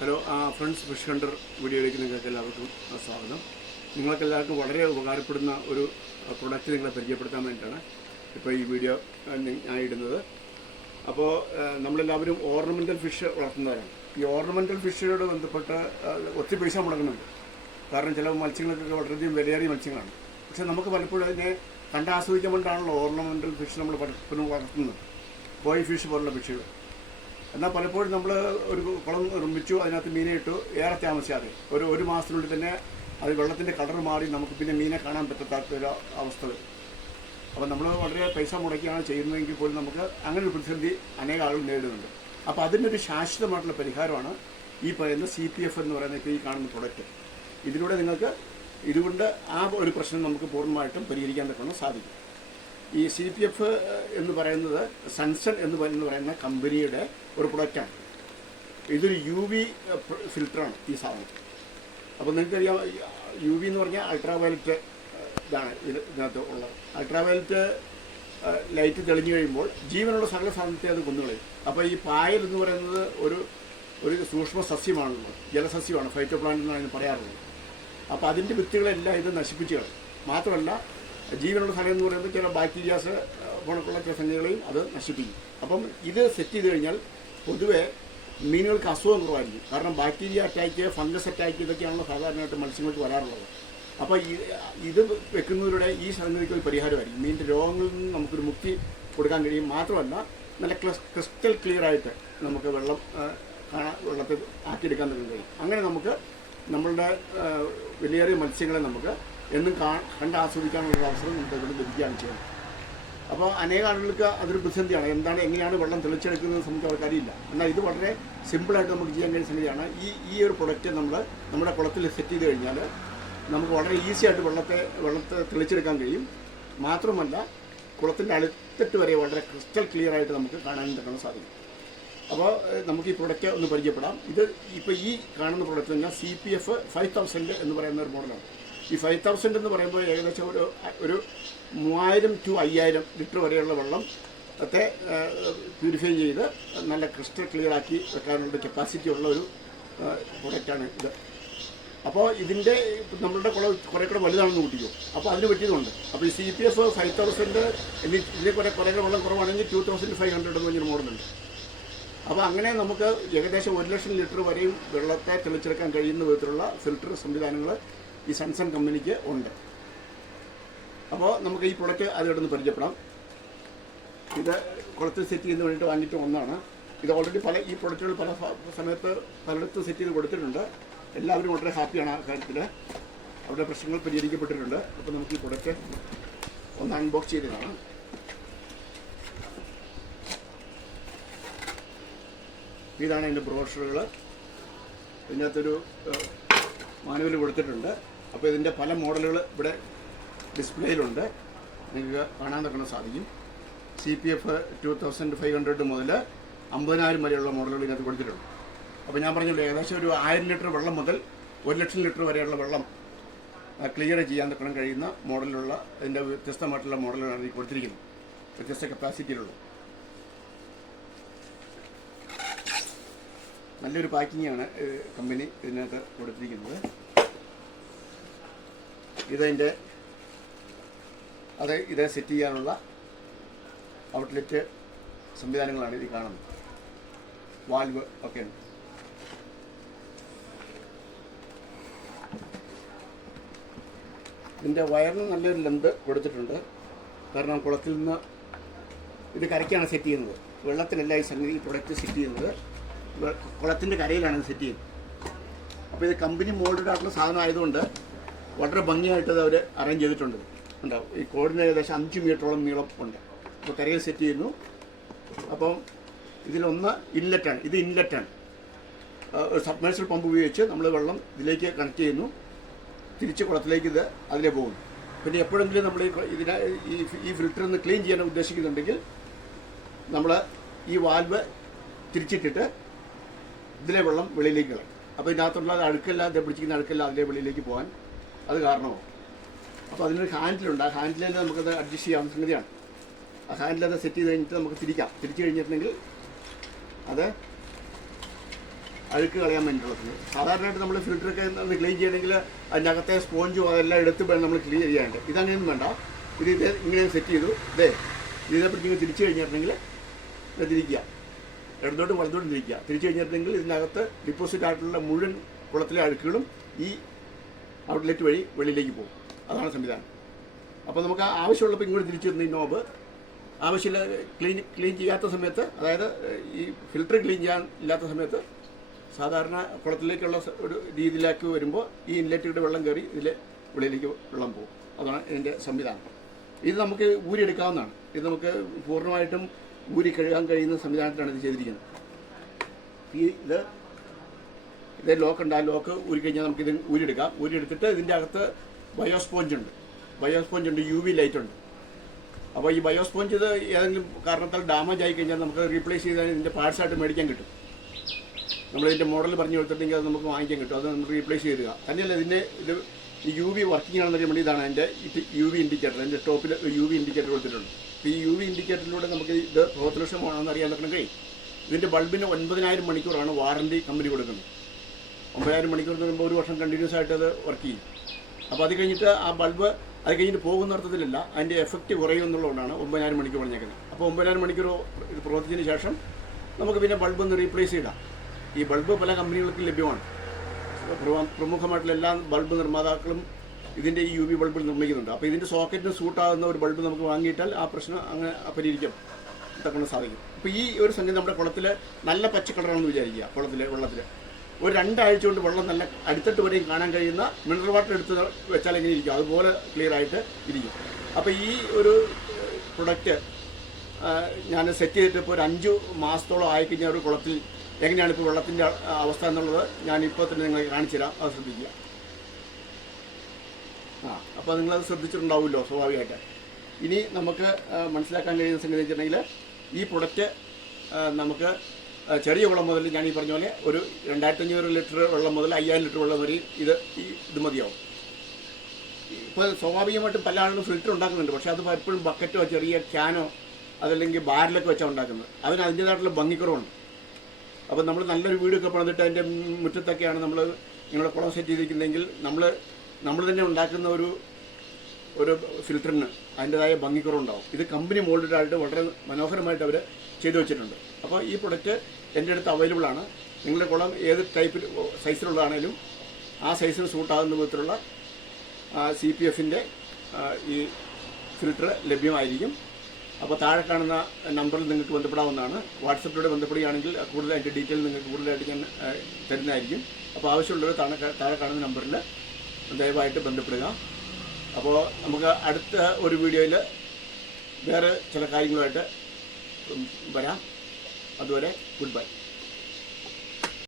Hello ആ friends fish Hunter വീഡിയോയിലേക്ക് നിങ്ങൾക്ക് എല്ലാവർക്കും സ്വാഗതം. നിങ്ങൾക്ക് എല്ലാവർക്കും വളരെ ഉപകാരപ്പെടുന്ന ഒരു പ്രൊഡക്റ്റ് നിങ്ങളെ പരിചയപ്പെടുത്താൻ വേണ്ടിയിട്ടാണ് ഇപ്പോൾ ഈ വീഡിയോ ഞാൻ ഇടുന്നത്. അപ്പോൾ നമ്മളെല്ലാവരും ഓർണമെന്റൽ ഫിഷ് വളർത്തുന്നവരാണ്. ഈ ഓർണമെന്റൽ ഫിഷിനോട് ബന്ധപ്പെട്ട് ഒത്തിരി പൈസ മുടങ്ങുന്നുണ്ട്. കാരണം ചില മത്സ്യങ്ങൾക്കൊക്കെ വളരെയധികം വിലയേറിയ മത്സ്യങ്ങളാണ്. പക്ഷെ നമുക്ക് പലപ്പോഴും അതിനെ കണ്ടാസ്വദിക്കാൻ വേണ്ടിയാണല്ലോ ഓർണമെന്റൽ ഫിഷ് നമ്മൾ പലപ്പോഴും വളർത്തുന്നത്. ബോയ് ഫിഷ് പോലുള്ള ഫിഷുകൾ എന്നാൽ പലപ്പോഴും നമ്മൾ ഒരു കുളം നിർമ്മിച്ചു അതിനകത്ത് മീനെ ഇട്ടു ഏറെ താമസിയാതെ. ഒരു ഒരു മാസത്തിനുള്ളിൽ തന്നെ അത് വെള്ളത്തിന്റെ കളർ മാറി നമുക്ക് പിന്നെ മീനെ കാണാൻ പറ്റാത്ത ഒരു അവസ്ഥ വരും. അപ്പോൾ നമ്മൾ വളരെ പൈസ മുടക്കിയാണ് ചെയ്യുന്നതെങ്കിൽ പോലും നമുക്ക് അങ്ങനെ ഒരു പ്രതിസന്ധി അനേക ആളുകൾ നേരിടുന്നുണ്ട്. അപ്പോൾ അതിനൊരു ശാശ്വതമായിട്ടുള്ള പരിഹാരമാണ് ഈ പറയുന്ന സി പി എഫ് എന്ന് പറയുന്ന ഈ കാണുന്ന പ്രൊഡക്റ്റ് ഇതിലൂടെ നിങ്ങൾക്ക് ഇതുകൊണ്ട് ആ ഒരു പ്രശ്നം നമുക്ക് പൂർണമായിട്ടും പരിഹരിക്കാൻ തക്കണം സാധിക്കും. ഈ സി പി എഫ് എന്ന് പറയുന്നത് സൺസൺ എന്ന് പറയുന്ന കമ്പനിയുടെ ഒരു പ്രൊഡക്റ്റാണ് ഇതൊരു യു വി ഫിൽറ്ററാണ് ഈ സാധനം. അപ്പോൾ നിങ്ങൾക്കറിയാം യു വി എന്ന് പറഞ്ഞാൽ അൾട്രാ വയലറ്റ് ഇതാണ് ഇത് ഇതിനകത്ത് ഉള്ളത്. അൾട്രാ വയലറ്റ് ലൈറ്റ് തെളിഞ്ഞു കഴിയുമ്പോൾ ജീവനുള്ള സകല സാധനത്തെ അത് കൊന്നുകളയും. അപ്പോൾ ഈ പായൽ എന്ന് പറയുന്നത് ഒരു ഒരു സൂക്ഷ്മ സസ്യമാണല്ലോ. ജലസസ്യമാണ് ഫൈറ്റോ പ്ലാന്റ് എന്നാണ് പറയാറുള്ളത്. അപ്പോൾ അതിന്റെ വിത്തുകളെല്ലാം ഇത് നശിപ്പിച്ചു കളയും. മാത്രമല്ല ജീവനുള്ള സ്ഥലം എന്ന് പറയുന്നത് ചില ബാക്ടീരിയാസ് പോണക്കുള്ള ചില സംഗതികളെയും അത് നശിപ്പിക്കും. അപ്പം ഇത് സെറ്റ് ചെയ്ത് കഴിഞ്ഞാൽ പൊതുവേ മീനുകൾക്ക് അസുഖം കുറവായിരിക്കും. കാരണം ബാക്ടീരിയ അറ്റാക്ക് ഫംഗസ് അറ്റാക്ക് ഇതൊക്കെയാണല്ലോ സാധാരണയായിട്ട് മത്സ്യങ്ങൾക്ക് വരാറുള്ളത്. അപ്പോൾ ഇത് വെക്കുന്നതിലൂടെ ഈ സംഗതിക്ക് ഒരു പരിഹാരമായിരിക്കും. മീനിന്റെ രോഗങ്ങളിൽ നിന്ന് നമുക്കൊരു മുക്തി കൊടുക്കാൻ കഴിയും. മാത്രമല്ല നല്ല ക്രിസ്റ്റൽ ക്ലിയർ ആയിട്ട് നമുക്ക് വെള്ളം കാണാൻ വെള്ളത്തിൽ ആക്കിയെടുക്കാൻ കഴിയും. അങ്ങനെ നമുക്ക് നമ്മളുടെ വലിയേറിയ മത്സ്യങ്ങളെ നമുക്ക് എന്നും കാ കണ്ട് ആസ്വദിക്കാനുള്ള അവസരം നമുക്ക് ഇവിടെ ലഭിക്കുകയാണ് ചെയ്യുന്നത്. അപ്പോൾ അനേക ആളുകൾക്ക് അതൊരു പ്രതിസന്ധിയാണ്. എന്താണ് എങ്ങനെയാണ് വെള്ളം തെളിച്ചെടുക്കുന്നത് സംബന്ധിച്ച് അവർക്കറിയില്ല എന്നാൽ ഇത് വളരെ സിമ്പിളായിട്ട് നമുക്ക് ചെയ്യാൻ കഴിയുന്ന സംഗതിയാണ് ഈ ഈ ഒരു പ്രൊഡക്റ്റ് നമ്മൾ നമ്മുടെ കുളത്തിൽ സെറ്റ് ചെയ്ത് കഴിഞ്ഞാൽ നമുക്ക് വളരെ ഈസി ആയിട്ട് വെള്ളത്തെ വെള്ളത്തെ തെളിച്ചെടുക്കാൻ കഴിയും. മാത്രമല്ല കുളത്തിന്റെ അടുത്തിട്ട് വരെ വളരെ ക്രിസ്റ്റൽ ക്ലിയർ ആയിട്ട് നമുക്ക് കാണാൻ തക്കണം സാധിക്കും. അപ്പോൾ നമുക്ക് ഈ പ്രൊഡക്റ്റ് ഒന്ന് പരിചയപ്പെടാം. ഇത് ഇപ്പോൾ ഈ കാണുന്ന പ്രൊഡക്റ്റ് പറഞ്ഞാൽ C P F five thousand എന്ന് പറയുന്ന ഒരു മോഡലാണ്. ഈ ഫൈവ് തൗസൻഡ് എന്ന് പറയുമ്പോൾ ഏകദേശം ഒരു ഒരു മൂവായിരം ടു അയ്യായിരം ലിറ്റർ വരെയുള്ള വെള്ളം ഒക്കെ പ്യൂരിഫൈ ചെയ്ത് നല്ല ക്രിസ്റ്റൽ ക്ലിയറാക്കി വെക്കാനുള്ള കപ്പാസിറ്റി ഉള്ള ഒരു പ്രൊഡക്റ്റാണ് ഇത്. അപ്പോൾ ഇതിന്റെ നമ്മളുടെ കുളം കുറേ കൂടെ വലുതാണെന്ന് കൂട്ടിക്കും. അപ്പോൾ അതിന് പറ്റിയതുണ്ട്. അപ്പോൾ ഈ C P F five thousand എന്നീ കുറേ കുറേ കൂടെ വെള്ളം കുറവാണെങ്കിൽ ടു തൗസൻഡ് ഫൈവ് ഹൺഡ്രഡ് എന്ന് മോഡലുണ്ട് അപ്പോൾ അങ്ങനെ നമുക്ക് ഏകദേശം ഒരു ലക്ഷം ലിറ്റർ വരെയും വെള്ളത്തെ തെളിച്ചെടുക്കാൻ കഴിയുന്ന വിധത്തിലുള്ള ഫിൽട്ടർ സംവിധാനങ്ങൾ ഈ സൺസൺ കമ്പനിക്ക് ഉണ്ട്. അപ്പോൾ നമുക്ക് ഈ പ്രൊഡക്റ്റ് അതിവിടെ ഒന്ന് പരിചയപ്പെടാം. ഇത് കുളത്തിൽ സെറ്റ് ചെയ്യുന്ന വേണ്ടിയിട്ട് വാങ്ങിയിട്ട് ഒന്നാണ് ഇത് ഓൾറെഡി പല ഈ പ്രൊഡക്റ്റുകൾ പല സമയത്ത് പലയിടത്തും സെറ്റ് ചെയ്ത് കൊടുത്തിട്ടുണ്ട്. എല്ലാവരും വളരെ ഹാപ്പിയാണ് ആ കാര്യത്തിൽ അവരുടെ പ്രശ്നങ്ങൾ പരിഹരിക്കപ്പെട്ടിട്ടുണ്ട്. അപ്പോൾ നമുക്ക് ഈ പ്രൊഡക്റ്റ് ഒന്ന് അൺബോക്സ് ചെയ്ത് കാണാം ഇതാണ് അതിന്റെ ബ്രോഷറുകൾ ഇതിനകത്തൊരു മാനുവൽ കൊടുത്തിട്ടുണ്ട്. അപ്പോൾ ഇതിന്റെ പല മോഡലുകൾ ഇവിടെ ഡിസ്പ്ലേയിലുണ്ട്. നിങ്ങൾക്ക് കാണാൻ തക്കണം സാധിക്കും. C P F two thousand five hundred മുതൽ അമ്പതിനായിരം വരെയുള്ള മോഡലുകൾ ഇതിനകത്ത് കൊടുത്തിട്ടുണ്ട്. അപ്പോൾ ഞാൻ പറഞ്ഞല്ലോ ഏകദേശം ഒരു ആയിരം ലിറ്റർ വെള്ളം മുതൽ ഒരു ലക്ഷം ലിറ്റർ വരെയുള്ള വെള്ളം ക്ലിയർ ചെയ്യാൻ തക്കണം കഴിയുന്ന മോഡലിലുള്ള അതിന്റെ വ്യത്യസ്തമായിട്ടുള്ള മോഡലുകളാണ് ഈ കൊടുത്തിരിക്കുന്നത്. വ്യത്യസ്ത കപ്പാസിറ്റിയിലുള്ള നല്ലൊരു പാക്കിങ്ങാണ് കമ്പനി ഇതിനകത്ത് കൊടുത്തിരിക്കുന്നത്. ഇതതിന്റെ അത് ഇത് സെറ്റ് ചെയ്യാനുള്ള ഔട്ട്ലെറ്റ് സംവിധാനങ്ങളാണ് ഇതിൽ കാണുന്നത്. വാൽവ് ഒക്കെ ഉണ്ട്. ഇതിന്റെ വയറിന് നല്ലൊരു ലെന്ത് കൊടുത്തിട്ടുണ്ട്. കാരണം കുളത്തിൽ നിന്ന് ഇത് കരയ്ക്കാണ് സെറ്റ് ചെയ്യുന്നത്. വെള്ളത്തിലല്ല ഈ സംഗതി ഈ പ്രൊഡക്റ്റ് സെറ്റ് ചെയ്യുന്നത്. കുളത്തിന്റെ കരയിലാണ് സെറ്റ് ചെയ്യുന്നത്. അപ്പോൾ ഇത് കമ്പനി മോൾഡഡ് ആയിട്ടുള്ള സാധനം ആയതുകൊണ്ട് വളരെ ഭംഗിയായിട്ട് അവർ അറേഞ്ച് ചെയ്തിട്ടുണ്ട്. ഉണ്ടാവും ഈ കോടിന് ഏകദേശം അഞ്ച് മീറ്ററോളം നീളം ഉണ്ട്. അപ്പോൾ തിരയിൽ സെറ്റ് ചെയ്യുന്നു. അപ്പം ഇതിലൊന്ന് ഇൻലെറ്റാണ് ഇത് ഇൻലെറ്റാണ് സബ്മേഴ്സൽ പമ്പ് ഉപയോഗിച്ച് നമ്മൾ വെള്ളം ഇതിലേക്ക് കണക്ട് ചെയ്യുന്നു. തിരിച്ച് കുളത്തിലേക്ക് ഇത് അതിലേ പോകുന്നു. പിന്നെ എപ്പോഴെങ്കിലും നമ്മൾ ഇതിനെ ഈ ഈ ഫിൽറ്റർ ഒന്ന് ക്ലീൻ ചെയ്യാൻ ഉദ്ദേശിക്കുന്നുണ്ടെങ്കിൽ നമ്മൾ ഈ വാൽവ് തിരിച്ചിട്ടിട്ട് ഇതിലെ വെള്ളം വെളിയിലേക്ക് കളയും അപ്പോൾ ഇതിനകത്തുള്ള അഴുക്കെല്ലാം പിടിച്ചിരിക്കുന്ന അഴുക്കെല്ലാം അതിലെ വെളിയിലേക്ക് പോകാൻ അത് കാരണമാവും. അപ്പോൾ അതിനൊരു ഹാൻഡിലുണ്ട്. ആ ഹാൻഡിലിൽ നമുക്കത് അഡ്ജസ്റ്റ് ചെയ്യാവുന്ന സംഗതിയാണ്. ആ ഹാൻഡിൽ അത് സെറ്റ് ചെയ്ത് കഴിഞ്ഞിട്ട് നമുക്ക് തിരിക്കാം. തിരിച്ചു കഴിഞ്ഞിട്ടുണ്ടെങ്കിൽ അത് അഴുക്ക് കളയാൻ വേണ്ടിയിട്ടുള്ളത് സാധാരണയായിട്ട് നമ്മൾ ഫിൽറ്ററൊക്കെ ക്ലീൻ ചെയ്യണമെങ്കിൽ അതിനകത്തെ സ്പോഞ്ചും അതെല്ലാം എടുത്ത് വേണം നമ്മൾ ക്ലീൻ ചെയ്യാണ്ട് ഇതങ്ങനെയൊന്നും വേണ്ട. ഇത് ഇത് ഇങ്ങനെ സെറ്റ് ചെയ്തു. ഇതേ ഇതിനെപ്പറ്റി തിരിച്ചു കഴിഞ്ഞിട്ടുണ്ടെങ്കിൽ തിരിക്കുക. ഇടത്തോട്ട് വലത്തോട്ട് തിരിക്കുക. തിരിച്ചു കഴിഞ്ഞിട്ടുണ്ടെങ്കിൽ ഇതിനകത്ത് ഡിപ്പോസിറ്റ് ആയിട്ടുള്ള മുഴുവൻ കുളത്തിലെ അഴുക്കുകളും ഈ ഔട്ട്ലെറ്റ് വഴി വെളിയിലേക്ക് പോകും. അതാണ് സംവിധാനം. അപ്പോൾ നമുക്ക് ആവശ്യമുള്ളപ്പോൾ ഇങ്ങോട്ട് തിരിച്ചു വരുന്ന ഈ നോബ് ആവശ്യമില്ല ക്ലീൻ ക്ലീൻ ചെയ്യാത്ത സമയത്ത് അതായത് ഈ ഫിൽറ്റർ ക്ലീൻ ചെയ്യാൻ ഇല്ലാത്ത സമയത്ത് സാധാരണ കുളത്തിലേക്കുള്ള ഒരു രീതിയിലേക്ക് വരുമ്പോൾ ഈ ഇൻലെറ്റിയുടെ വെള്ളം കയറി ഇതിൽ വെളിയിലേക്ക് വെള്ളം പോകും. അതാണ് ഇതിന്റെ സംവിധാനം. ഇത് നമുക്ക് ഊരിയെടുക്കാവുന്നതാണ്. ഇത് നമുക്ക് പൂർണമായിട്ടും ഊരി കഴുകാൻ കഴിയുന്ന സംവിധാനത്തിലാണ് ഇത് ചെയ്തിരിക്കുന്നത്. ഈ ഇത് ഇത് ലോക്ക് ഉണ്ട്. ആ ലോക്ക് ഊരി കഴിഞ്ഞാൽ നമുക്ക് ഇത് ഊരിയെടുക്കാം. ഊരിയെടുത്തിട്ട് ഇതിന്റെ അകത്ത് ബയോസ്പോഞ്ച് ഉണ്ട്. ബയോസ്പോഞ്ച് ഉണ്ട്. യു വി ലൈറ്റ് ഉണ്ട്. അപ്പോൾ ഈ ബയോസ്പോഞ്ച് ഇത് ഏതെങ്കിലും കാരണത്താൽ ഡാമേജ് ആയി കഴിഞ്ഞാൽ നമുക്ക് റീപ്ലേസ് ചെയ്താൽ ഇതിന്റെ പാർട്സായിട്ട് മേടിക്കാൻ കിട്ടും. നമ്മളിതിന്റെ മോഡൽ പറഞ്ഞു കൊടുത്തിട്ടുണ്ടെങ്കിൽ അത് നമുക്ക് വാങ്ങിക്കാൻ കിട്ടും. അത് നമ്മൾ റീപ്ലേസ് ചെയ്തുക തന്നെയല്ല ഇതിന്റെ ഇത് ഈ യു വി വർക്കിംഗ് ആണെന്ന് പറയുമ്പോൾ ഇതാണ് അതിന്റെ യു വി ഇൻഡിക്കേറ്റർ അതിന്റെ ടോപ്പിൽ യു വി ഇൻഡിക്കേറ്റർ കൊടുത്തിട്ടുണ്ട്. ഈ യു വി ഇൻഡിക്കേറ്ററിലൂടെ നമുക്ക് ഇത് പ്രവർത്തനക്ഷമമാണെന്ന് അറിയാൻ പറ്റണമെങ്കിൽ ഇതിന്റെ ബൾബിന് ഒൻപതിനായിരം മണിക്കൂറാണ് വാറണ്ടി കമ്പനി കൊടുക്കുന്നത്. ഒമ്പതിനായിരം മണിക്കൂർ എന്ന് ഒരു വർഷം കണ്ടിന്യൂസ് ആയിട്ട് അത് വർക്ക് ചെയ്യും. അപ്പോൾ അത് കഴിഞ്ഞിട്ട് ആ ബൾബ് അത് കഴിഞ്ഞിട്ട് പോകുന്ന അർത്ഥത്തിലല്ല അതിന്റെ എഫക്റ്റ് കുറയും എന്നുള്ളതുകൊണ്ടാണ് ഒമ്പതിനായിരം മണിക്കൂർ പറഞ്ഞേക്കുന്നത്. അപ്പോൾ ഒമ്പതിനായിരം മണിക്കൂർ ഇത് പ്രവർത്തിച്ചതിന് ശേഷം നമുക്ക് പിന്നെ ബൾബ് ഒന്ന് റീപ്ലേസ് ചെയ്താം. ഈ ബൾബ് പല കമ്പനികൾക്കും ലഭ്യമാണ്. പ്രമു- പ്രമുഖമായിട്ടുള്ള എല്ലാ ബൾബ് നിർമ്മാതാക്കളും ഇതിന്റെ ഈ യു വി ബൾബ് നിർമ്മിക്കുന്നുണ്ട്. അപ്പോൾ ഇതിന്റെ സോക്കറ്റിന് സൂട്ടാകുന്ന ഒരു ബൾബ് നമുക്ക് വാങ്ങിയിട്ടാൽ ആ പ്രശ്നം അങ്ങനെ പരിഹരിക്കും തക്കൊണ്ട് സാധിക്കും. അപ്പോൾ ഈ ഒരു സംഗതി നമ്മുടെ കുളത്തിൽ നല്ല പച്ച കളറാണെന്ന് വിചാരിക്കുക കുളത്തിൽ വെള്ളത്തിൽ ഒരു രണ്ടാഴ്ച കൊണ്ട് വെള്ളം നല്ല അടുത്തിട്ട് വരെയും കാണാൻ കഴിയുന്ന മിനറൽ വാട്ടർ എടുത്ത് വെച്ചാൽ എങ്ങനെ ഇരിക്കും? അതുപോലെ ക്ലിയർ ആയിട്ട് ഇരിക്കും. അപ്പോൾ ഈ ഒരു പ്രൊഡക്റ്റ് ഞാൻ സെറ്റ് ചെയ്തിട്ട് ഇപ്പോൾ ഒരു അഞ്ച് മാസത്തോളം ആയിക്കഴിഞ്ഞാൽ ഒരു കുളത്തിൽ എങ്ങനെയാണ് ഇപ്പോൾ വെള്ളത്തിന്റെ അവസ്ഥ എന്നുള്ളത് ഞാൻ ഇപ്പോൾ തന്നെ നിങ്ങൾക്ക് കാണിച്ചു തരാം. അത് ശ്രദ്ധിക്കുക. ആ അപ്പോൾ നിങ്ങളത് ശ്രദ്ധിച്ചിട്ടുണ്ടാവുമല്ലോ സ്വാഭാവികമായിട്ട്. ഇനി നമുക്ക് മനസ്സിലാക്കാൻ കഴിയുന്ന സംഗതി വെച്ചിട്ടുണ്ടെങ്കിൽ ഈ പ്രൊഡക്റ്റ് നമുക്ക് ചെറിയ വെള്ളം മുതൽ ഞാൻ ഈ പറഞ്ഞ പോലെ ഒരു രണ്ടായിരത്തി അഞ്ഞൂറ് ലിറ്റർ വെള്ളം മുതൽ അയ്യായിരം ലിറ്റർ വെള്ളം വരെ ഇത് ഈ ഇത് മതിയാവും. ഇപ്പോൾ സ്വാഭാവികമായിട്ടും പല ആളുകളും ഫിൽറ്റർ ഉണ്ടാക്കുന്നുണ്ട്. പക്ഷേ അത് എപ്പോഴും ബക്കറ്റോ ചെറിയ ക്യാനോ അതല്ലെങ്കിൽ ബാരിലൊക്കെ വെച്ചാണ് ഉണ്ടാക്കുന്നത്. അതിന് അതിന്റേതായിട്ടുള്ള ഭംഗിക്കുറവുണ്ട് അപ്പോൾ നമ്മൾ നല്ലൊരു വീടൊക്കെ പണിതിട്ട് അതിന്റെ മുറ്റത്തൊക്കെയാണ് നമ്മൾ നിങ്ങളുടെ കുളം സെറ്റ് ചെയ്തിരിക്കുന്നതെങ്കിൽ നമ്മൾ നമ്മൾ തന്നെ ഉണ്ടാക്കുന്ന ഒരു ഒരു ഫിൽറ്ററിന് അതിന്റെതായ ഭംഗിക്കുറവുണ്ടാവും ഇത് കമ്പനി മോൾഡഡ് വളരെ മനോഹരമായിട്ട് അവർ ചെയ്തു വെച്ചിട്ടുണ്ട്. അപ്പോൾ ഈ പ്രൊഡക്റ്റ് എന്റെ അടുത്ത് അവൈലബിൾ ആണ്. നിങ്ങളുടെ കുളം ഏത് ടൈപ്പിൽ സൈസിലുള്ളതാണേലും ആ സൈസിന് സൂട്ടാകുന്ന വിധത്തിലുള്ള സി പി എഫിന്റെ ഈ ഫിൽറ്റർ ലഭ്യമായിരിക്കും. അപ്പോൾ താഴെ കാണുന്ന നമ്പറിൽ നിങ്ങൾക്ക് ബന്ധപ്പെടാവുന്നതാണ്. വാട്സപ്പിലൂടെ ബന്ധപ്പെടുകയാണെങ്കിൽ കൂടുതൽ ഡീറ്റെയിൽ നിങ്ങൾക്ക് കൂടുതലായിട്ട് ഞാൻ തരുന്നതായിരിക്കും. അപ്പോൾ ആവശ്യമുള്ളവർ താഴെ താഴെ കാണുന്ന നമ്പറിൽ ദയവായിട്ട് ബന്ധപ്പെടുക. അപ്പോൾ നമുക്ക് അടുത്ത ഒരു വീഡിയോയിൽ വേറെ ചില കാര്യങ്ങളുമായിട്ട് വരാം. അതുവരെ ഗുഡ് ബൈ.